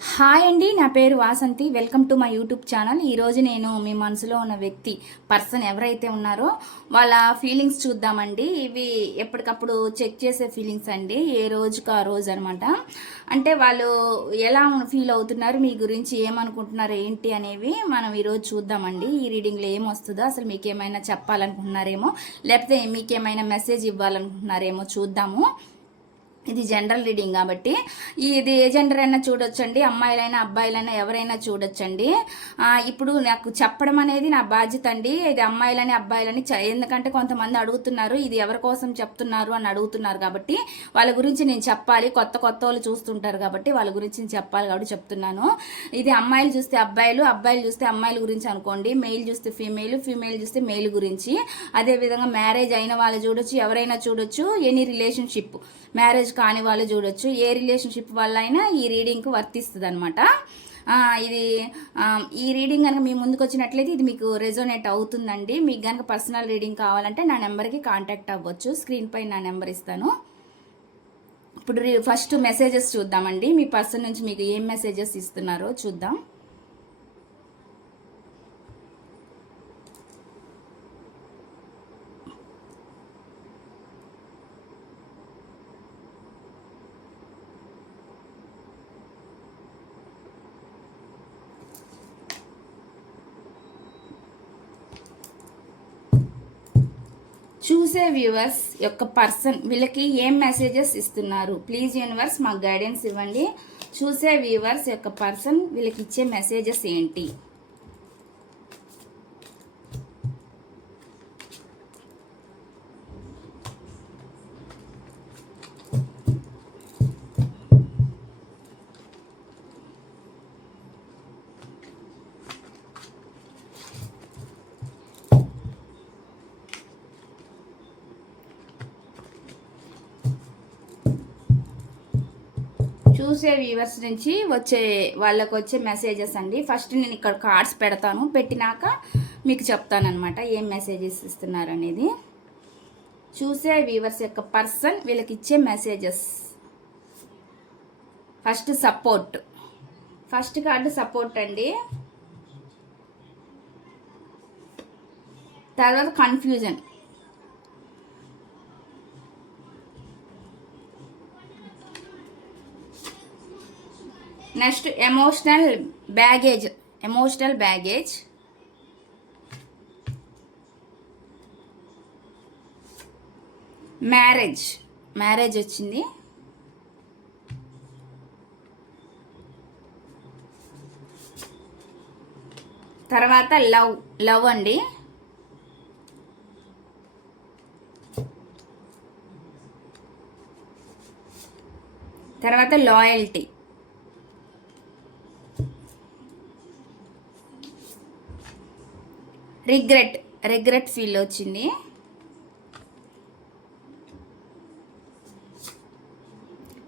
Hi అండి నా పేరు Vasanthi. Welcome to my YouTube channel. ఈరోజు నేను మీ మనసులో ఉన్న వ్యక్తి పర్సన్ ఎవరైతే ఉన్నారో వాళ్ళ ఫీలింగ్స్ చూద్దామండి. ఇవి ఎప్పటికప్పుడు చెక్ చేసే ఫీలింగ్స్ అండి ఏ రోజుకు ఆ రోజు అనమాట అంటే వాళ్ళు ఎలా ఫీల్ అవుతున్నారు మీ గురించి ఏమనుకుంటున్నారు ఏంటి అనేవి మనం ఈరోజు చూద్దామండి. ఈ రీడింగ్లో ఏమొస్తుందో అసలు మీకు ఏమైనా చెప్పాలనుకుంటున్నారేమో లేకపోతే మీకేమైనా మెసేజ్ ఇవ్వాలనుకుంటున్నారేమో చూద్దాము. ఇది జనరల్ రీడింగ్ కాబట్టి ఇది ఏ జెండర్ అయినా చూడొచ్చండి అమ్మాయిలైనా అబ్బాయిలైనా ఎవరైనా చూడొచ్చండి. ఇప్పుడు నాకు చెప్పడం అనేది నా బాధ్యత అండి. ఇది అమ్మాయిలని అబ్బాయిలని ఎందుకంటే కొంతమంది అడుగుతున్నారు ఇది ఎవరి కోసం చెప్తున్నారు అని అడుగుతున్నారు కాబట్టి వాళ్ళ గురించి నేను చెప్పాలి. కొత్త కొత్త వాళ్ళు చూస్తుంటారు కాబట్టి వాళ్ళ గురించి నేను చెప్పాలి కాబట్టి చెప్తున్నాను. ఇది అమ్మాయిలు చూస్తే అబ్బాయిలు అబ్బాయిలు చూస్తే అమ్మాయిల గురించి అనుకోండి. మెయిల్ చూస్తే ఫీమేల్ ఫీమేల్ చూస్తే మెయిల్ గురించి. అదేవిధంగా మ్యారేజ్ అయిన వాళ్ళు చూడొచ్చు ఎవరైనా చూడొచ్చు ఎనీ రిలేషన్షిప్ మ్యారేజ్ కాని వాళ్ళు చూడొచ్చు. ఏ రిలేషన్షిప్ వల్ల అయినా ఈ రీడింగ్కి వర్తిస్తుంది అనమాట ఇది ఈ రీడింగ్ కనుక మీ ముందుకు వచ్చినట్లయితే ఇది మీకు రెజోనేట్ అవుతుందండి. మీకు కనుక పర్సనల్ రీడింగ్ కావాలంటే నా నెంబర్కి కాంటాక్ట్ అవ్వచ్చు. స్క్రీన్ పై నా నెంబర్ ఇస్తాను. ఇప్పుడు రీ- ఫస్ట్ మెసేజెస్ చూద్దామండి. మీ పర్సన్ నుంచి మీకు ఏం మెసేజెస్ ఇస్తున్నారో చూద్దాం. చూసే వ్యూవర్స్ యొక్క పర్సన్ వీళ్ళకి ఏం మెసేజెస్ ఇస్తున్నారు? ప్లీజ్ యూనివర్స్ మాకు గైడెన్స్ ఇవ్వండి. చూసే వ్యూవర్స్ యొక్క పర్సన్ వీళ్ళకి ఇచ్చే మెసేజెస్ ఏంటి? చూసే వ్యూవర్స్ నుంచి వచ్చే వాళ్ళకు వచ్చే మెసేజెస్ అండి. ఫస్ట్ నేను ఇక్కడ కార్డ్స్ పెడతాను. పెట్టినాక మీకు చెప్తానమాట ఏం మెసేజెస్ ఇస్తున్నారు అనేది. చూసే వ్యూవర్స్ యొక్క పర్సన్ వీళ్ళకి ఇచ్చే messages first support first card support అండి. తర్వాత confusion next emotional baggage emotional baggage. Marriage marriage వచ్చింది. తర్వాత లవ్ లవ్ అండి. తర్వాత లాయల్టీ. రిగ్రెట్ రిగ్రెట్ ఫీల్ వచ్చింది.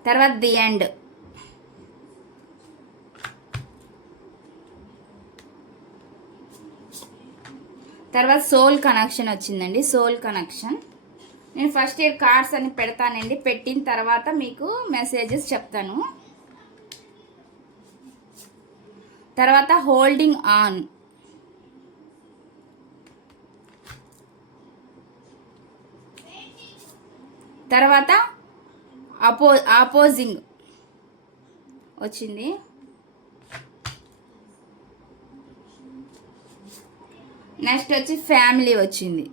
తర్వాత ది ఎండ్. తర్వాత సోల్ కనెక్షన్ వచ్చిందండి సోల్ కనెక్షన్. నేను ఫస్ట్ ఇయర్ కార్డ్స్ అని పెడతానండి పెట్టిన తర్వాత మీకు మెసేజెస్ చెప్తాను. తర్వాత హోల్డింగ్ ఆన్. తర్వాత అపో ఆపోజింగ్ వచ్చింది. నెక్స్ట్ వచ్చి ఫ్యామిలీ వచ్చింది.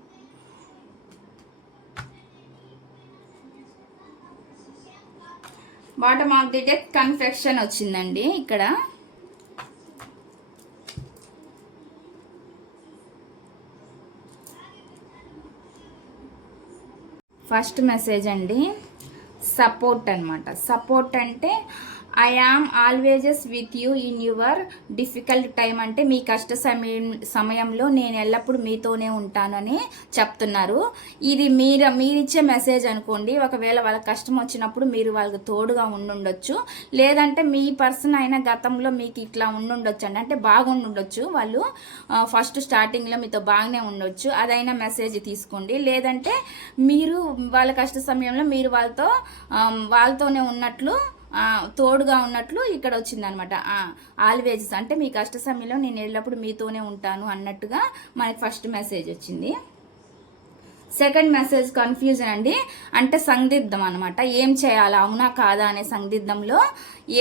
Bottom of the deck confection వచ్చిందండి ఇక్కడ. ఫస్ట్ మెసేజ్ అండి సపోర్ట్ అనమాట సపోర్ట్ అంటే I am always with you in your difficult time అంటే మీ కష్ట సమయం సమయంలో నేను ఎల్లప్పుడూ మీతోనే ఉంటానని చెప్తున్నారు. ఇది మీరు మీరిచ్చే మెసేజ్ అనుకోండి. ఒకవేళ వాళ్ళ కష్టం వచ్చినప్పుడు మీరు వాళ్ళకి తోడుగా ఉండుండొచ్చు. లేదంటే మీ పర్సన్ అయిన గతంలో మీకు ఇట్లా ఉండుండొచ్చు అండి. అంటే బాగుండుండొచ్చు. వాళ్ళు ఫస్ట్ స్టార్టింగ్లో మీతో బాగానే ఉండొచ్చు. అదైనా మెసేజ్ తీసుకోండి. లేదంటే మీరు వాళ్ళ కష్ట సమయంలో మీరు వాళ్ళతో వాళ్ళతోనే ఉన్నట్లు తోడుగా ఉన్నట్లు ఇక్కడ వచ్చిందనమాట. ఆల్వేజెస్ అంటే మీ కష్ట సమయంలో నేను ఎల్లప్పుడు మీతోనే ఉంటాను అన్నట్టుగా మనకి ఫస్ట్ మెసేజ్ వచ్చింది. సెకండ్ మెసేజ్ కన్ఫ్యూజన్ అండి. అంటే సందిగ్ధం అనమాట. ఏం చేయాలా? అవునా కాదా అనే సందిగ్ధంలో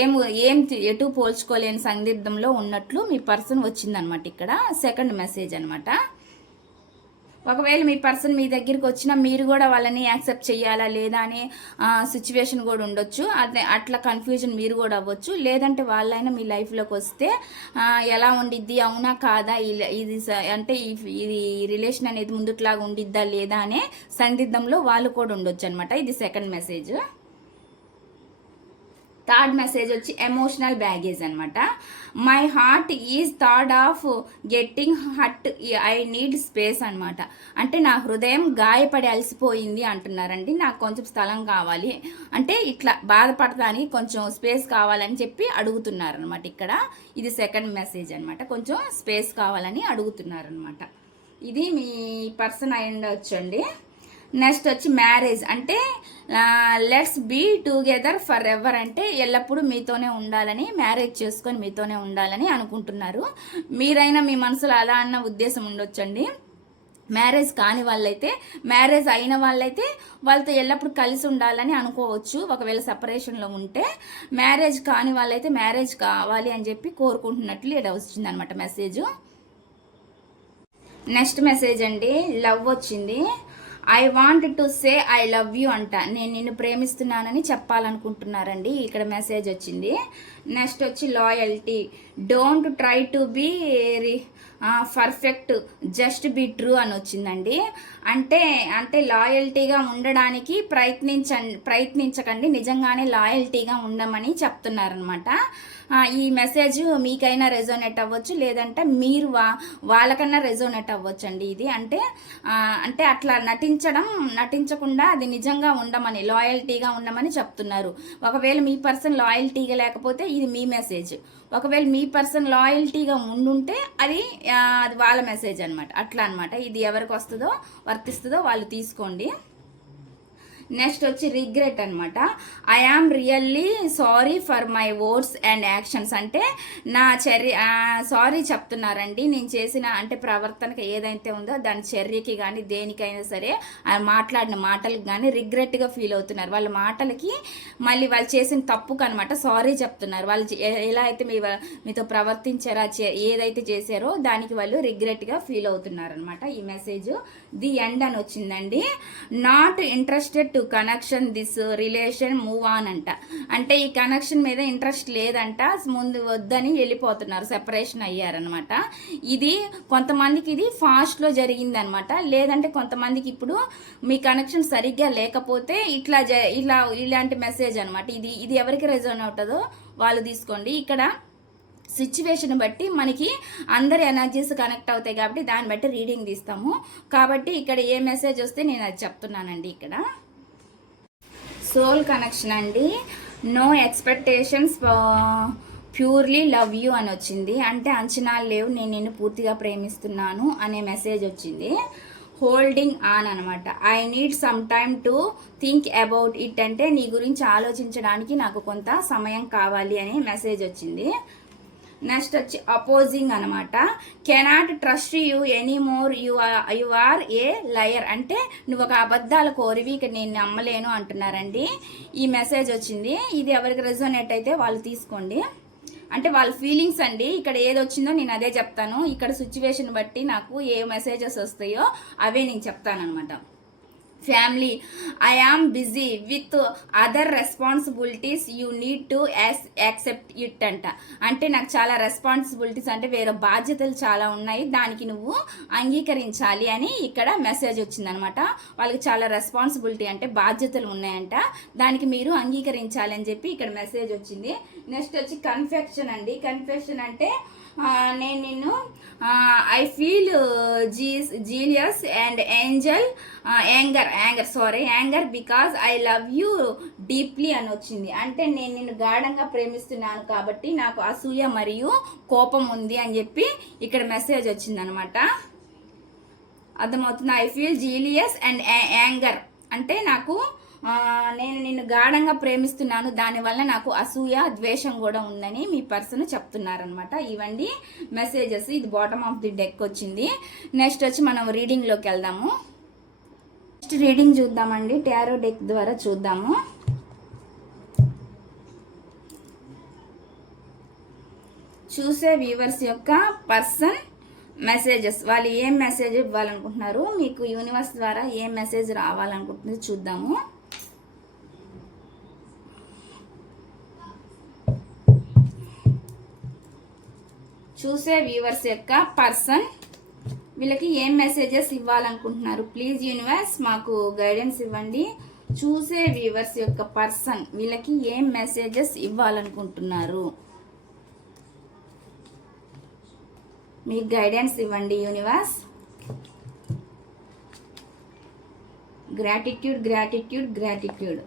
ఏం ఏం ఎటు పోల్చుకోలేని సందిగ్ధంలో ఉన్నట్లు మీ పర్సన్ వచ్చిందనమాట ఇక్కడ సెకండ్ మెసేజ్ అనమాట. ఒకవేళ మీ పర్సన్ మీ దగ్గరికి వచ్చినా మీరు కూడా వాళ్ళని యాక్సెప్ట్ చేయాలా లేదా అనే సిచ్యువేషన్ కూడా ఉండొచ్చు. అదే అట్లా కన్ఫ్యూజన్ మీరు కూడా అవ్వచ్చు. లేదంటే వాళ్ళైనా మీ లైఫ్లోకి వస్తే ఎలా ఉండిద్ది అవునా కాదా ఇలా- ఇది స- అంటే ఇది రిలేషన్ అనేది ముందుట్లాగా ఉండిద్దా లేదా అనే సందిగ్ధంలో వాళ్ళు కూడా ఉండొచ్చు అనమాట ఇది సెకండ్ మెసేజ్. థర్డ్ మెసేజ్ వచ్చి ఎమోషనల్ బ్యాగేజ్ అనమాట my heart is tired of getting hurt I need space అనమాట అంటే నా హృదయం గాయపడి అలసిపోయింది అంటున్నారండి. నాకు కొంచెం స్థలం కావాలి. అంటే ఇట్లా బాధపడతానికి కొంచెం స్పేస్ కావాలని చెప్పి అడుగుతున్నారనమాట ఇక్కడ. ఇది సెకండ్ మెసేజ్ అనమాట కొంచెం స్పేస్ కావాలని అడుగుతున్నారనమాట ఇది మీ పర్సన్ అయి ఉండొచ్చండి. నెక్స్ట్ వచ్చి మ్యారేజ్. అంటే let's be together forever అంటే ఎల్లప్పుడూ మీతోనే ఉండాలని మ్యారేజ్ చేసుకొని మీతోనే ఉండాలని అనుకుంటున్నారు. మీరైనా మీ మనసులో అలా అన్న ఉద్దేశం ఉండొచ్చండి. మ్యారేజ్ కాని వాళ్ళైతే మ్యారేజ్ అయిన వాళ్ళైతే వాళ్ళతో ఎల్లప్పుడు కలిసి ఉండాలని అనుకోవచ్చు. ఒకవేళ సపరేషన్లో ఉంటే మ్యారేజ్ కాని వాళ్ళైతే మ్యారేజ్ కావాలి అని చెప్పి కోరుకుంటున్నట్లు ఇక్కడ వచ్చింది అనమాట మెసేజ్. నెక్స్ట్ మెసేజ్ అండి లవ్ వచ్చింది. I want to say I love you అంట. నేను నిన్ను ప్రేమిస్తున్నానని చెప్పాలనుకుంటున్నారండి. ఇక్కడ మెసేజ్ వచ్చింది. నెక్స్ట్ వచ్చి loyalty don't try to be perfect just be true అని వచ్చిందండి. అంటే అంటే లాయల్టీగా ఉండడానికి ప్రయత్నించ ప్రయత్నించకండి. నిజంగానే లాయల్టీగా ఉండమని చెప్తున్నారనమాట ఈ మెసేజ్ మీకైనా రెజోనేట్ అవ్వచ్చు లేదంటే మీరు వా వాళ్ళకన్నా రెజోనేట్ అవ్వచ్చు అండి ఇది. అంటే అంటే అట్లా నటించడం నటించకుండా అది నిజంగా ఉండమని లాయల్టీగా ఉండమని చెప్తున్నారు. ఒకవేళ మీ పర్సన్ లాయల్టీగా లేకపోతే ఇది మీ మెసేజ్ ఒకవేళ మీ పర్సన్ లాయల్టీగా ఉండుంటే అది అది వాళ్ళ మెసేజ్ అనమాట అట్లా అనమాట ఇది ఎవరికి వస్తుందో వర్తిస్తుందో వాళ్ళు తీసుకోండి. నెక్స్ట్ వచ్చి రిగ్రెట్ అనమాట I am really sorry for my words and actions అంటే నా చర్య సారీ చెప్తున్నారండి. నేను చేసిన అంటే ప్రవర్తనకి ఏదైతే ఉందో దాని చర్యకి కానీ దేనికైనా సరే మాట్లాడిన మాటలకు కానీ రిగ్రెట్గా ఫీల్ అవుతున్నారు. వాళ్ళ మాటలకి మళ్ళీ వాళ్ళు చేసిన తప్పుకు అనమాట సారీ చెప్తున్నారు. వాళ్ళు ఎలా అయితే మీ మీతో ప్రవర్తించారో చే- ఏదైతే చేశారో దానికి వాళ్ళు రిగ్రెట్గా ఫీల్ అవుతున్నారు అనమాట ఈ మెసేజ్ ది ఎండ్ అని వచ్చిందండి. Not interested to connection this relation move on అంట. అంటే ఈ కనెక్షన్ మీద ఇంట్రెస్ట్ లేదంట ముందు వద్దని వెళ్ళిపోతున్నారు సెపరేషన్ అయ్యారనమాట ఇది కొంతమందికి ఇది ఫాస్ట్లో జరిగిందనమాట లేదంటే కొంతమందికి ఇప్పుడు మీ కనెక్షన్ సరిగ్గా లేకపోతే ఇట్లా జ- ఇలా ఇలాంటి మెసేజ్ అనమాట ఇది ఇది ఎవరికి రెజోన్ అవుతుందో వాళ్ళు తీసుకోండి. ఇక్కడ సిచ్యువేషన్ బట్టి మనకి అందరి ఎనర్జీస్ కనెక్ట్ అవుతాయి కాబట్టి దాన్ని బట్టి రీడింగ్ తీస్తాము. కాబట్టి ఇక్కడ ఏ మెసేజ్ వస్తే నేను అది చెప్తున్నానండి ఇక్కడ. సోల్ కనెక్షన్ అండి. No expectations purely love you అని వచ్చింది. అంటే అంచనాలు లేవు నేను నిన్ను పూర్తిగా ప్రేమిస్తున్నాను అనే మెసేజ్ వచ్చింది. హోల్డింగ్ ఆన్ అనమాట I need some time to think about it అంటే నీ గురించి ఆలోచించడానికి నాకు కొంత సమయం కావాలి అనే మెసేజ్ వచ్చింది. నెక్స్ట్ వచ్చి అపోజింగ్ అనమాట cannot trust you any more you you are a liar అంటే నువ్వు ఒక అబద్ధాల కోరివి ఇక నేను నమ్మలేను అంటున్నారండి. ఈ మెసేజ్ వచ్చింది. ఇది ఎవరికి రెజోనేట్ అయితే వాళ్ళు తీసుకోండి. అంటే వాళ్ళ ఫీలింగ్స్ అండి. ఇక్కడ ఏది వచ్చిందో నేను అదే చెప్తాను. ఇక్కడ సిచ్యువేషన్ బట్టి నాకు ఏ మెసేజెస్ వస్తాయో అవే నేను చెప్తాను అనమాట family I am busy with other responsibilities you need to accept it అంట. అంటే నాకు చాలా రెస్పాన్సిబిలిటీస్ అంటే వేరే బాధ్యతలు చాలా ఉన్నాయి. దానికి నువ్వు అంగీకరించాలి అని ఇక్కడ మెసేజ్ వచ్చిందనమాట. వాళ్ళకి చాలా రెస్పాన్సిబిలిటీ అంటే బాధ్యతలు ఉన్నాయంట. దానికి మీరు అంగీకరించాలి అని చెప్పి ఇక్కడ మెసేజ్ వచ్చింది. నెక్స్ట్ వచ్చి కన్ఫెక్షన్ అండి. కన్ఫెక్షన్ అంటే నేను నిన్ను I feel jeez jealous and angel anger anger sorry anger because I love you deeply అని వచ్చింది. అంటే నేను నిన్ను గాఢంగా ప్రేమిస్తున్నాను కాబట్టి నాకు అసూయ మరియు కోపం ఉంది అని చెప్పి ఇక్కడ మెసేజ్ వచ్చిందనమాట. అర్థమవుతుంది? I feel jealous and anger అంటే నాకు నేను నిన్ను గాఢంగా ప్రేమిస్తున్నాను. దానివల్ల నాకు అసూయ ద్వేషం కూడా ఉందని మీ పర్సన్ చెప్తున్నారనమాట ఇవండి మెసేజెస్. ఇది బాటమ్ ఆఫ్ ది డెక్ వచ్చింది. నెక్స్ట్ వచ్చి మనం రీడింగ్లోకి వెళ్దాము. నెక్స్ట్ రీడింగ్ చూద్దామండి. టారో డెక్ ద్వారా చూద్దాము. చూసే వ్యూవర్స్ యొక్క పర్సన్ మెసేజెస్. వాళ్ళు ఏం మెసేజ్ ఇవ్వాలనుకుంటున్నారు? మీకు యూనివర్స్ ద్వారా ఏం మెసేజ్ రావాలనుకుంటుంది చూద్దాము. చూసే వ్యూవర్స్ యొక్క పర్సన్ వీళ్ళకి ఏం మెసేజెస్ ఇవ్వాలనుకుంటున్నారు? ప్లీజ్ యూనివర్స్ మాకు గైడెన్స్ ఇవ్వండి. చూసే వ్యూవర్స్ యొక్క పర్సన్ వీళ్ళకి ఏం మెసేజెస్ ఇవ్వాలనుకుంటున్నారు? మీ గైడెన్స్ ఇవ్వండి universe gratitude gratitude gratitude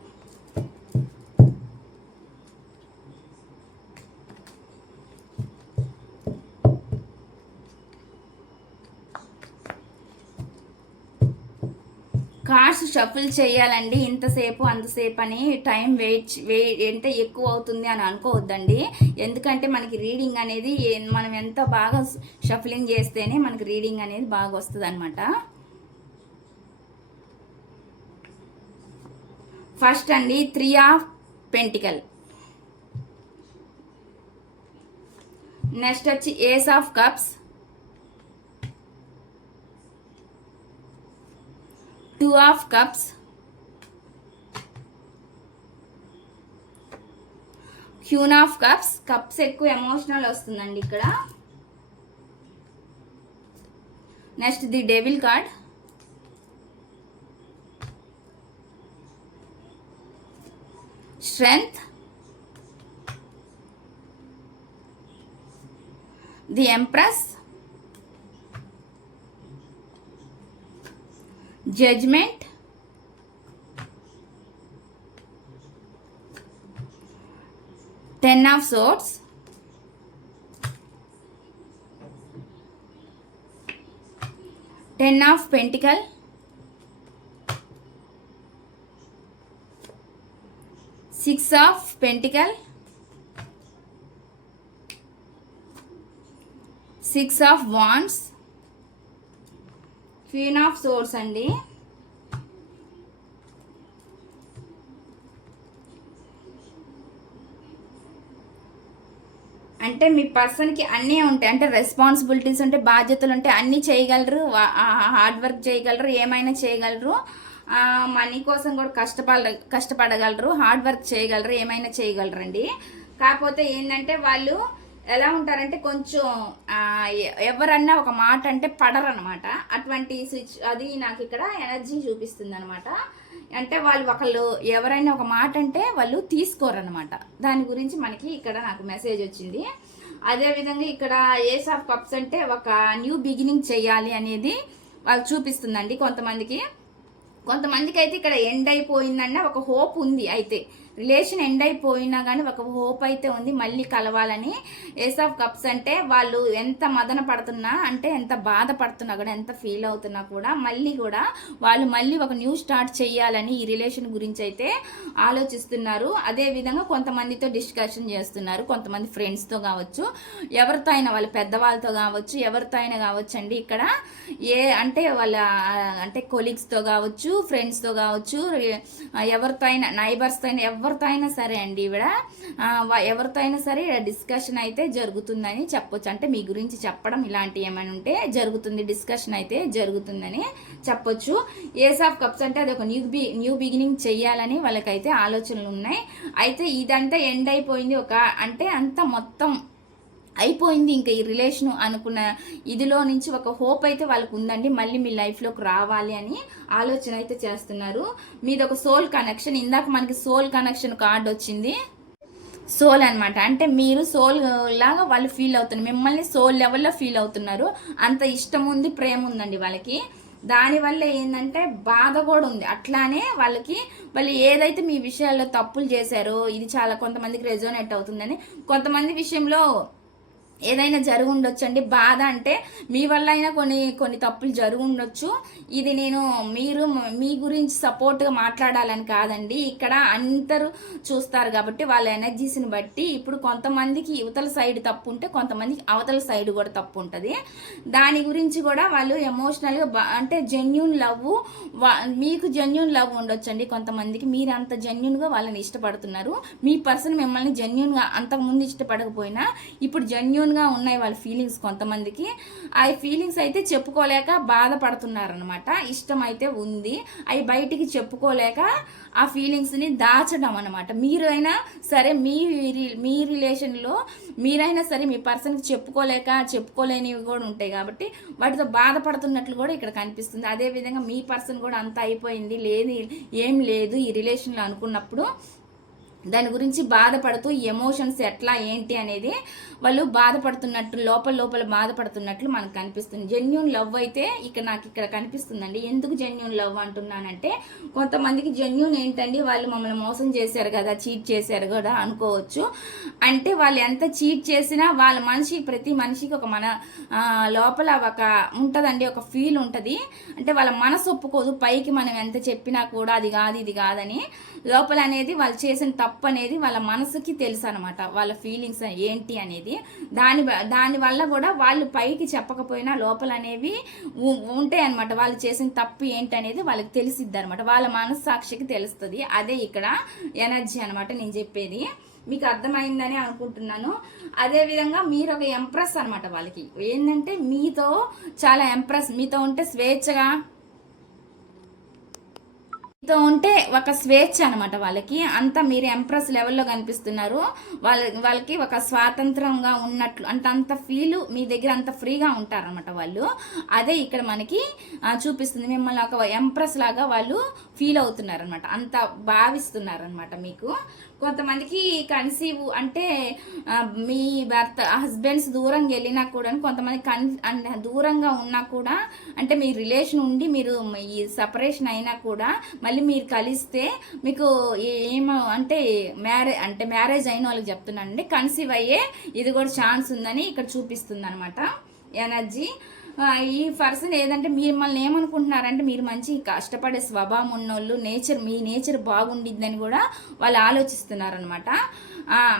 shuffle చేయాలండి ఇంతసేపు అంతసేపు అని టైం వెయిట్ వే ఎంత ఎక్కువ అవుతుంది అని అనుకోవద్దండి. ఎందుకంటే మనకి రీడింగ్ అనేది మనం ఎంత బాగా షఫలింగ్ చేస్తేనే మనకి రీడింగ్ అనేది బాగా వస్తుంది అనమాట ఫస్ట్ అండి త్రీ ఆఫ్ పెంటికల్. నెక్స్ట్ వచ్చి ace of cups. Two of cups queen of cups cups ఎక్కువ ఎమోషనల్ వస్తుందండి ఇక్కడ. Next the devil card strength the empress judgment. Ten of swords. Ten of pentacle. Six of pentacle. Six of wands queen of swords అండి. అంటే మీ పర్సన్కి అన్నీ ఉంటాయి. అంటే responsibilities ఉంటే బాధ్యతలు ఉంటే అన్నీ చేయగలరు హార్డ్ వర్క్ చేయగలరు ఏమైనా చేయగలరు మనీ కోసం కూడా కష్టపడ కష్టపడగలరు హార్డ్ వర్క్ చేయగలరు ఏమైనా చేయగలరండి. కాకపోతే ఏంటంటే వాళ్ళు ఎలా ఉంటారంటే కొంచెం ఎవరన్నా ఒక మాట అంటే పడరనమాట. అటువంటి స్విచ్ అది నాకు ఇక్కడ ఎనర్జీ చూపిస్తుంది అనమాట అంటే వాళ్ళు ఒకళ్ళు ఎవరైనా ఒక మాట అంటే వాళ్ళు తీసుకోరనమాట. దాని గురించి మనకి ఇక్కడ నాకు మెసేజ్ వచ్చింది. అదేవిధంగా ఇక్కడ ఏస్ ఆఫ్ కప్స్ అంటే ఒక న్యూ బిగినింగ్ చేయాలి అనేది వాళ్ళు చూపిస్తుందండి కొంతమందికి. కొంతమందికి అయితే ఇక్కడ ఎండ్ అయిపోయిందన్న ఒక హోప్ ఉంది అయితే. రిలేషన్ ఎండ్ అయిపోయినా కానీ ఒక హోప్ అయితే ఉంది. మళ్ళీ కలవాలని ఏస్ ఆఫ్ కప్స్ అంటే వాళ్ళు ఎంత మదన పడుతున్నా అంటే ఎంత బాధపడుతున్నా కూడా ఎంత ఫీల్ అవుతున్నా కూడా మళ్ళీ కూడా వాళ్ళు మళ్ళీ ఒక న్యూ స్టార్ట్ చేయాలని ఈ రిలేషన్ గురించి అయితే ఆలోచిస్తున్నారు. అదే విధంగా కొంతమందితో డిస్కషన్ చేస్తున్నారు. కొంతమంది ఫ్రెండ్స్తో కావచ్చు ఎవరితో అయినా వాళ్ళ పెద్దవాళ్ళతో కావచ్చు ఎవరితో అయినా కావచ్చు అండి. ఇక్కడ ఏ అంటే వాళ్ళ అంటే కొలీగ్స్తో కావచ్చు ఫ్రెండ్స్తో కావచ్చు ఎవరితో అయినా నైబర్స్తో అయినా ఎవరితో అయినా సరే అండి ఈవిడ ఎవరితో అయినా సరే డిస్కషన్ అయితే జరుగుతుందని చెప్పొచ్చు. అంటే మీ గురించి చెప్పడం ఇలాంటి ఏమైనా ఉంటే జరుగుతుంది డిస్కషన్ అయితే జరుగుతుందని చెప్పొచ్చు. ఏస్ ఆఫ్ కప్స్ అంటే అది ఒక న్యూ బి న్యూ బిగినింగ్ చేయాలని వాళ్ళకైతే ఆలోచనలు ఉన్నాయి. అయితే ఇదంతా ఎండ్ అయిపోయింది ఒక అంటే అంత మొత్తం అయిపోయింది ఇంకా ఈ రిలేషన్ అనుకున్న ఇదిలో నుంచి ఒక హోప్ అయితే వాళ్ళకు ఉందండి. మళ్ళీ మీ లైఫ్లోకి రావాలి అని ఆలోచన అయితే చేస్తున్నారు. మీది ఒక సోల్ కనెక్షన్. ఇందాక మనకి సోల్ కనెక్షన్ కార్డ్ వచ్చింది. సోల్ అన్నమాట. అంటే మీరు సోల్ లాగా వాళ్ళు ఫీల్ అవుతున్నారు. మిమ్మల్ని సోల్ లెవెల్లో ఫీల్ అవుతున్నారు. అంత ఇష్టం ఉంది ప్రేమ ఉందండి వాళ్ళకి. దానివల్ల ఏంటంటే బాధ కూడా ఉంది. అట్లానే వాళ్ళకి వాళ్ళు ఏదైతే మీ విషయాల్లో తప్పులు చేశారో ఇది చాలా కొంతమందికి రెజోనేట్ అవుతుందని కొంతమంది విషయంలో ఏదైనా జరుగు ఉండొచ్చండి బాధ అంటే మీ వల్ల అయినా కొన్ని కొన్ని తప్పులు జరుగు ఉండొచ్చు ఇది నేను మీరు మీ గురించి సపోర్ట్గా మాట్లాడాలని కాదండి. ఇక్కడ అందరూ చూస్తారు కాబట్టి వాళ్ళ ఎనర్జీస్ని బట్టి ఇప్పుడు కొంతమందికి యువతల సైడ్ తప్పు ఉంటే కొంతమందికి అవతల సైడ్ కూడా తప్పు ఉంటుంది దాని గురించి కూడా వాళ్ళు ఎమోషనల్గా అంటే జెన్యున్ లవ్ మీకు జెన్యున్ లవ్ ఉండొచ్చండి. కొంతమందికి మీరు అంత జెన్యున్గా వాళ్ళని ఇష్టపడుతున్నారు. మీ పర్సన్ మిమ్మల్ని జెన్యున్గా అంతకుముందు ఇష్టపడకపోయినా ఇప్పుడు జెన్యున్ గా ఉన్నాయి వాళ్ళ ఫీలింగ్స్ కొంతమందికి. ఆ ఫీలింగ్స్ అయితే చెప్పుకోలేక బాధపడుతున్నారనమాట ఇష్టం అయితే ఉంది. అవి బయటికి చెప్పుకోలేక ఆ ఫీలింగ్స్ని దాచడం అనమాట మీరైనా సరే మీ మీ రిలేషన్లో మీరైనా సరే మీ పర్సన్కి చెప్పుకోలేక చెప్పుకోలేనివి కూడా ఉంటాయి కాబట్టి వాటితో బాధపడుతున్నట్లు కూడా ఇక్కడ కనిపిస్తుంది. అదేవిధంగా మీ పర్సన్ కూడా అంత అయిపోయింది లేదు ఏం లేదు ఈ రిలేషన్లో అనుకున్నప్పుడు దాని గురించి బాధపడుతూ ఎమోషన్స్ ఎట్లా ఏంటి అనేది వాళ్ళు బాధపడుతున్నట్టు లోపల లోపల బాధపడుతున్నట్లు మనకు కనిపిస్తుంది. జెన్యున్ లవ్ అయితే ఇక్కడ నాకు ఇక్కడ కనిపిస్తుందండి. ఎందుకు జెన్యున్ లవ్ అంటున్నానంటే కొంతమందికి జెన్యున్ ఏంటండి వాళ్ళు మమ్మల్ని మోసం చేశారు కదా చీట్ చేశారు కదా అనుకోవచ్చు. అంటే వాళ్ళు ఎంత చీట్ చేసినా వాళ్ళ మనిషి ప్రతి మనిషికి ఒక మన లోపల ఒక ఉంటుందండి ఒక ఫీల్ ఉంటుంది. అంటే వాళ్ళ మనసు ఒప్పుకోదు పైకి మనం ఎంత చెప్పినా కూడా అది కాదు ఇది కాదని. లోపల అనేది వాళ్ళు చేసిన తప్పు అనేది వాళ్ళ మనసుకి తెలుసు అనమాట వాళ్ళ ఫీలింగ్స్ ఏంటి అనేది. దాని దాని వల్ల కూడా వాళ్ళు పైకి చెప్పకపోయినా లోపల అనేవి ఉంటాయి అనమాట వాళ్ళు చేసిన తప్పు ఏంటి అనేది వాళ్ళకి తెలిసిద్ది అనమాట వాళ్ళ మనస్సాక్షికి తెలుస్తుంది. అదే ఇక్కడ ఎనర్జీ అనమాట నేను చెప్పేది. మీకు అర్థమైందని అనుకుంటున్నాను. అదేవిధంగా మీరు ఒక ఎంప్రెస్ అనమాట వాళ్ళకి. ఏంటంటే మీతో చాలా ఎంప్రెస్ మీతో ఉంటే స్వేచ్ఛగా తో ఉంటే ఒక స్వేచ్ఛ అనమాట వాళ్ళకి. అంతా మీరు ఎంప్రెస్ లెవెల్లో కనిపిస్తున్నారు. వాళ్ళ వాళ్ళకి ఒక స్వాతంత్రంగా ఉన్నట్లు అంటే అంత ఫీల్ మీ దగ్గర అంత ఫ్రీగా ఉంటారనమాట వాళ్ళు. అదే ఇక్కడ మనకి చూపిస్తుంది. మిమ్మల్ని ఒక ఎంప్రెస్ లాగా వాళ్ళు ఫీల్ అవుతున్నారనమాట అంత భావిస్తున్నారనమాట మీకు. కొంతమందికి కన్సీవ్ అంటే మీ భర్త హస్బెండ్స్ దూరంగా వెళ్ళినా కూడా కొంతమంది కన్ దూరంగా ఉన్నా కూడా అంటే మీ రిలేషన్ ఉండి మీరు ఈ సపరేషన్ అయినా కూడా మళ్ళీ మీరు కలిస్తే మీకు ఏమో అంటే మ్యారేజ్ అంటే మ్యారేజ్ అయిన వాళ్ళకి చెప్తున్నానండి. కన్సీవ్ అయ్యే ఇది కూడా ఛాన్స్ ఉందని ఇక్కడ చూపిస్తుంది అనమాట ఎనర్జీ. ఈ పర్సన్ ఏదంటే మిమ్మల్ని ఏమనుకుంటున్నారంటే మీరు మంచి కష్టపడే స్వభావం ఉన్నోళ్ళు నేచర్ మీ నేచర్ బాగుండిద్దని కూడా వాళ్ళు ఆలోచిస్తున్నారనమాట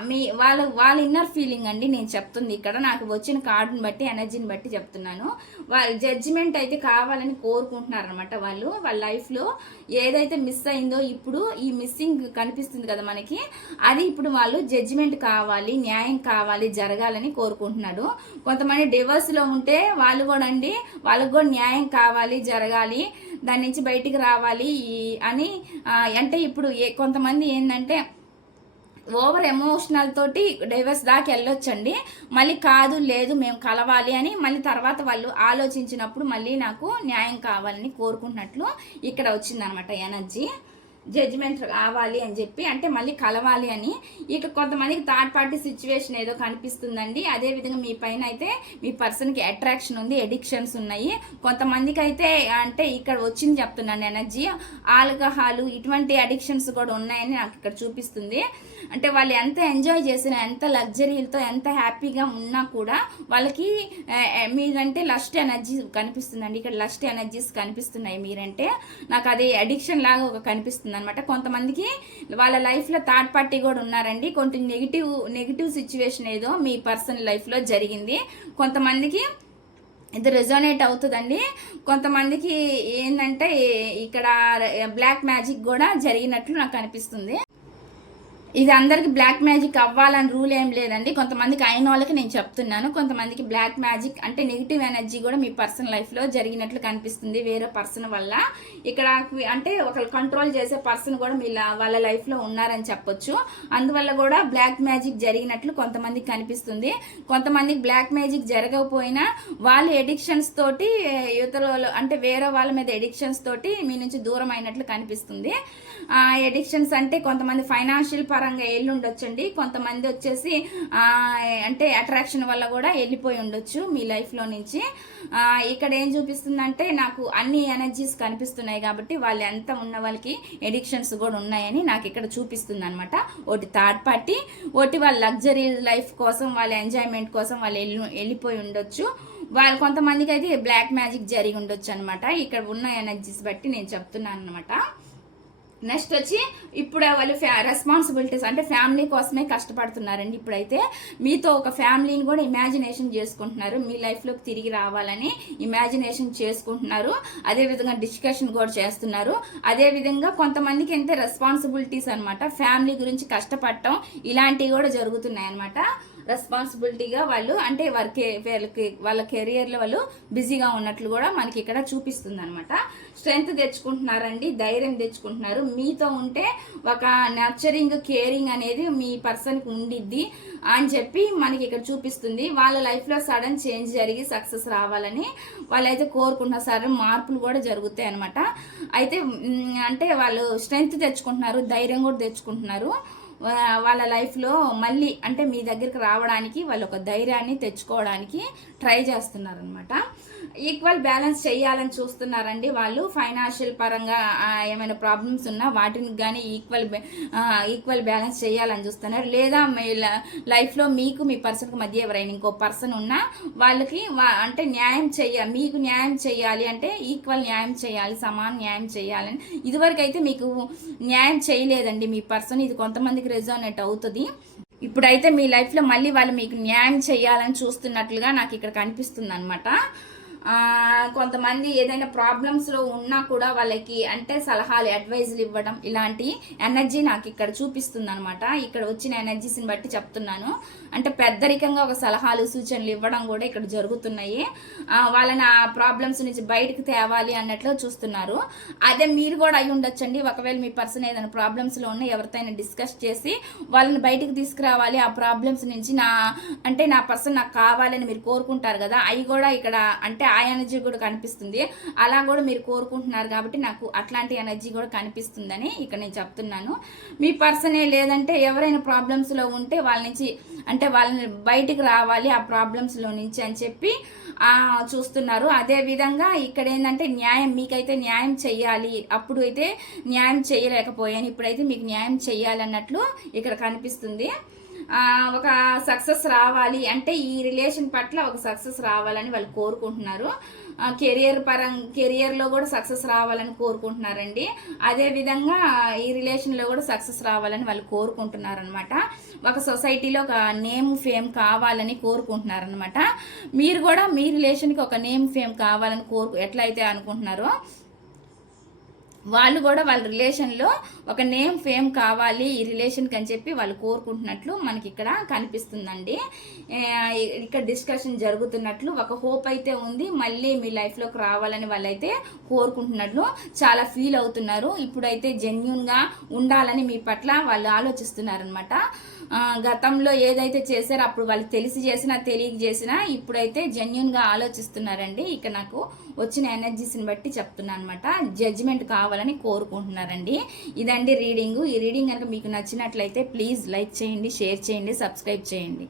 మీ వాళ్ళ వాళ్ళ ఇన్నర్ ఫీలింగ్ అండి నేను చెప్తుంది ఇక్కడ. నాకు వచ్చిన కార్డుని బట్టి ఎనర్జీని బట్టి చెప్తున్నాను. వాళ్ళ జడ్జిమెంట్ అయితే కావాలని కోరుకుంటున్నారనమాట వాళ్ళు. వాళ్ళ లైఫ్లో ఏదైతే మిస్ అయిందో ఇప్పుడు ఈ మిస్సింగ్ కనిపిస్తుంది కదా మనకి అది ఇప్పుడు వాళ్ళు జడ్జిమెంట్ కావాలి న్యాయం కావాలి జరగాలని కోరుకుంటున్నాడు కొంతమంది డివర్స్లో ఉంటే వాళ్ళు కూడా అండి వాళ్ళకు కూడా న్యాయం కావాలి జరగాలి దాని నుంచి బయటికి రావాలి అని అంటే ఇప్పుడు ఏ కొంతమంది ఏంటంటే ఓవర్ ఎమోషనల్ తోటి డైవర్స్ దాకా వెళ్ళొచ్చండి. మళ్ళీ కాదు లేదు మేము కలవాలి అని మళ్ళీ తర్వాత వాళ్ళు ఆలోచించినప్పుడు మళ్ళీ నాకు న్యాయం కావాలని కోరుకుంటున్నట్లు ఇక్కడ వచ్చిందనమాట ఎనర్జీ. జడ్జిమెంట్ రావాలి అని చెప్పి అంటే మళ్ళీ కలవాలి అని ఇక కొంతమందికి థర్డ్ పార్టీ సిచ్యువేషన్ ఏదో కనిపిస్తుందండి. అదేవిధంగా మీ పైన అయితే మీ పర్సన్కి అట్రాక్షన్ ఉంది ఎడిక్షన్స్ ఉన్నాయి. కొంతమందికి అయితే అంటే ఇక్కడ వచ్చింది చెప్తున్నాను ఎనర్జీ ఆల్కహాల్ ఇటువంటి అడిక్షన్స్ కూడా ఉన్నాయని నాకు ఇక్కడ చూపిస్తుంది. అంటే వాళ్ళు ఎంత ఎంజాయ్ చేసినా ఎంత లగ్జరీలతో ఎంత హ్యాపీగా ఉన్నా కూడా వాళ్ళకి మీరంటే లస్ట్ ఎనర్జీ కనిపిస్తుందండి. ఇక్కడ లస్ట్ ఎనర్జీస్ కనిపిస్తున్నాయి మీరంటే. నాకు అది అడిక్షన్ లాగా ఒక కనిపిస్తుంది. అనమాట కొంతమందికి వాళ్ళ లైఫ్లో థర్డ్ పార్టీ కూడా ఉన్నారండి. కొంచెం నెగిటివ్ నెగిటివ్ సిచ్యువేషన్ ఏదో మీ పర్సనల్ లైఫ్లో జరిగింది. కొంతమందికి ఇది రిజోనేట్ అవుతుందండి. కొంతమందికి ఏంటంటే ఇక్కడ బ్లాక్ మ్యాజిక్ కూడా జరిగినట్లు నాకు అనిపిస్తుంది. ఇది అందరికి బ్లాక్ మ్యాజిక్ అవ్వాలని రూల్ ఏం లేదండి. కొంతమందికి అయిన వాళ్ళకి నేను చెప్తున్నాను. కొంతమందికి బ్లాక్ మ్యాజిక్ అంటే నెగిటివ్ ఎనర్జీ కూడా మీ పర్సనల్ లైఫ్లో జరిగినట్లు కనిపిస్తుంది వేరే పర్సన్ వల్ల. ఇక్కడ అంటే ఒకరు కంట్రోల్ చేసే పర్సన్ కూడా మీ వాళ్ళ లైఫ్లో ఉన్నారని చెప్పొచ్చు. అందువల్ల కూడా బ్లాక్ మ్యాజిక్ జరిగినట్లు కొంతమందికి కనిపిస్తుంది. కొంతమందికి బ్లాక్ మ్యాజిక్ జరగకపోయినా వాళ్ళు ఎడిక్షన్స్ తోటి యువతలో అంటే వేరే వాళ్ళ మీద ఎడిక్షన్స్ తోటి మీ నుంచి దూరం అయినట్లు కనిపిస్తుంది. ఎడిక్షన్స్ అంటే కొంతమంది ఫైనాన్షియల్ పరంగా వెళ్ళి ఉండొచ్చండి కొంతమంది వచ్చేసి అంటే అట్రాక్షన్ వల్ల కూడా వెళ్ళిపోయి ఉండొచ్చు మీ లైఫ్లో నుంచి. ఇక్కడ ఏం చూపిస్తుందంటే నాకు అన్ని ఎనర్జీస్ కనిపిస్తున్నాయి కాబట్టి వాళ్ళు ఎంత ఉన్న వాళ్ళకి ఎడిక్షన్స్ కూడా ఉన్నాయని నాకు ఇక్కడ చూపిస్తుంది అనమాట ఒకటి థర్డ్ పార్టీ ఒకటి వాళ్ళ లగ్జరీ లైఫ్ కోసం వాళ్ళ ఎంజాయ్మెంట్ కోసం వాళ్ళు వెళ్ళి వెళ్ళిపోయి ఉండొచ్చు. వాళ్ళు కొంతమందికి అయితే బ్లాక్ మ్యాజిక్ జరిగి ఉండొచ్చు అనమాట ఇక్కడ ఉన్న ఎనర్జీస్ బట్టి నేను చెప్తున్నాను అనమాట నెక్స్ట్ వచ్చి ఇప్పుడు వాళ్ళు ఫ్యా రెస్పాన్సిబిలిటీస్ అంటే ఫ్యామిలీ కోసమే కష్టపడుతున్నారండి ఇప్పుడైతే. మీతో ఒక ఫ్యామిలీని కూడా ఇమాజినేషన్ చేసుకుంటున్నారు. మీ లైఫ్లోకి తిరిగి రావాలని ఇమాజినేషన్ చేసుకుంటున్నారు. అదేవిధంగా డిస్కషన్ కూడా చేస్తున్నారు. అదేవిధంగా కొంతమందికి ఎంత రెస్పాన్సిబిలిటీస్ అనమాట ఫ్యామిలీ గురించి కష్టపడటం ఇలాంటివి కూడా జరుగుతున్నాయి అనమాట రెస్పాన్సిబిలిటీగా వాళ్ళు అంటే వారి వాళ్ళకి వాళ్ళ కెరియర్లో వాళ్ళు బిజీగా ఉన్నట్లు కూడా మనకి ఇక్కడ చూపిస్తుంది అనమాట స్ట్రెంగ్త్ తెచ్చుకుంటున్నారండి ధైర్యం తెచ్చుకుంటున్నారు. మీతో ఉంటే ఒక నర్చరింగ్ కేరింగ్ అనేది మీ పర్సన్కి ఉండిద్ది అని చెప్పి మనకి ఇక్కడ చూపిస్తుంది. వాళ్ళ లైఫ్లో సడన్ చేంజ్ జరిగి సక్సెస్ రావాలని వాళ్ళైతే కోరుకుంటున్న సడన్ మార్పులు కూడా జరుగుతాయి అనమాట అయితే అంటే వాళ్ళు స్ట్రెంగ్త్ తెచ్చుకుంటున్నారు ధైర్యం కూడా తెచ్చుకుంటున్నారు. వాళ్ళ లైఫ్లో మళ్ళీ అంటే మీ దగ్గరికి రావడానికి వాళ్ళు ఒక ధైర్యాన్ని తెచ్చుకోవడానికి ట్రై చేస్తున్నారనమాట ఈక్వల్ బ్యాలెన్స్ చేయాలని చూస్తున్నారండి వాళ్ళు. ఫైనాన్షియల్ పరంగా ఏమైనా ప్రాబ్లమ్స్ ఉన్నా వాటిని కానీ ఈక్వల్ ఈక్వల్ బ్యాలెన్స్ చేయాలని చూస్తున్నారు. లేదా మీ లైఫ్లో మీకు మీ పర్సన్కి మధ్య ఎవరైనా ఇంకో పర్సన్ ఉన్నా వాళ్ళకి అంటే న్యాయం చెయ్య మీకు న్యాయం చేయాలి అంటే ఈక్వల్ న్యాయం చేయాలి సమాన న్యాయం చేయాలని ఇదివరకు అయితే మీకు న్యాయం చేయలేదండి మీ పర్సన్. ఇది కొంతమందికి రెజోనేట్ అవుతుంది. ఇప్పుడైతే మీ లైఫ్లో మళ్ళీ వాళ్ళు మీకు న్యాయం చేయాలని చూస్తున్నట్లుగా నాకు ఇక్కడ కనిపిస్తుంది అనమాట కొంతమంది ఏదైనా ప్రాబ్లమ్స్లో ఉన్నా కూడా వాళ్ళకి అంటే సలహాలు అడ్వైజులు ఇవ్వడం ఇలాంటి ఎనర్జీ నాకు ఇక్కడ చూపిస్తుంది అనమాట ఇక్కడ వచ్చిన ఎనర్జీస్ని బట్టి చెప్తున్నాను. అంటే పెద్దరికంగా ఒక సలహాలు సూచనలు ఇవ్వడం కూడా ఇక్కడ జరుగుతున్నాయి. వాళ్ళని ఆ ప్రాబ్లమ్స్ నుంచి బయటకు తేవాలి అన్నట్లు చూస్తున్నారు. అదే మీరు కూడా అయి ఉండొచ్చండి. ఒకవేళ మీ పర్సన్ ఏదైనా ప్రాబ్లమ్స్లో ఉన్న ఎవరితో డిస్కస్ చేసి వాళ్ళని బయటకు తీసుకురావాలి. ఆ ప్రాబ్లమ్స్ నుంచి నా అంటే నా పర్సన్ నాకు కావాలని మీరు కోరుకుంటారు కదా అవి కూడా ఇక్కడ అంటే ఆ ఎనర్జీ కూడా కనిపిస్తుంది. అలా కూడా మీరు కోరుకుంటున్నారు కాబట్టి నాకు అట్లాంటి ఎనర్జీ కూడా కనిపిస్తుందని ఇక్కడ నేను చెప్తున్నాను. మీ పర్సనే లేదంటే ఎవరైనా ప్రాబ్లమ్స్లో ఉంటే వాళ్ళ నుంచి అంటే వాళ్ళని బయటికి రావాలి ఆ ప్రాబ్లమ్స్లో నుంచి అని చెప్పి చూస్తున్నారు. అదే విధంగా ఇక్కడ ఏంటంటే న్యాయం మీకైతే న్యాయం చెయ్యాలి. అప్పుడు అయితే న్యాయం చేయలేకపోయాను. ఇప్పుడైతే మీకు న్యాయం చెయ్యాలన్నట్లు ఇక్కడ కనిపిస్తుంది. ఒక సక్సెస్ రావాలి అంటే ఈ రిలేషన్ పట్ల ఒక సక్సెస్ రావాలని వాళ్ళు కోరుకుంటున్నారు. కెరియర్ పరం కెరియర్లో కూడా సక్సెస్ రావాలని కోరుకుంటున్నారండి. అదే విధంగా ఈ రిలేషన్లో కూడా సక్సెస్ రావాలని వాళ్ళు కోరుకుంటున్నారనమాట ఒక సొసైటీలో ఒక నేమ్ ఫేమ్ కావాలని కోరుకుంటున్నారనమాట మీరు కూడా మీ రిలేషన్కి ఒక నేమ్ ఫేమ్ కావాలని కోరుకు ఎట్లయితే అనుకుంటున్నారో వాళ్ళు కూడా వాళ్ళ రిలేషన్లో ఒక నేమ్ ఫేమ్ కావాలి ఈ రిలేషన్కి అని చెప్పి వాళ్ళు కోరుకుంటున్నట్లు మనకి ఇక్కడ కనిపిస్తుందండి. ఇక్కడ డిస్కషన్ జరుగుతున్నట్లు ఒక హోప్ అయితే ఉంది. మళ్ళీ మీ లైఫ్లోకి రావాలని వాళ్ళైతే కోరుకుంటున్నట్లు చాలా ఫీల్ అవుతున్నారు. ఇప్పుడైతే జెన్యున్గా ఉండాలని మీ పట్ల వాళ్ళు ఆలోచిస్తున్నారనమాట గతంలో ఏదైతే చేశారో అప్పుడు వాళ్ళు తెలిసి చేసినా తెలియక చేసినా ఇప్పుడైతే జెన్యున్గా ఆలోచిస్తున్నారండి. ఇక నాకు వచ్చిన ఎనర్జీస్ని బట్టి చెప్తున్నాను అనమాట జడ్జిమెంట్ కావాలని కోరుకుంటున్నారండి. ఇదండి రీడింగు ఈ రీడింగ్ కనుక మీకు నచ్చినట్లయితే ప్లీజ్ లైక్ చేయండి షేర్ చేయండి సబ్స్క్రైబ్ చేయండి.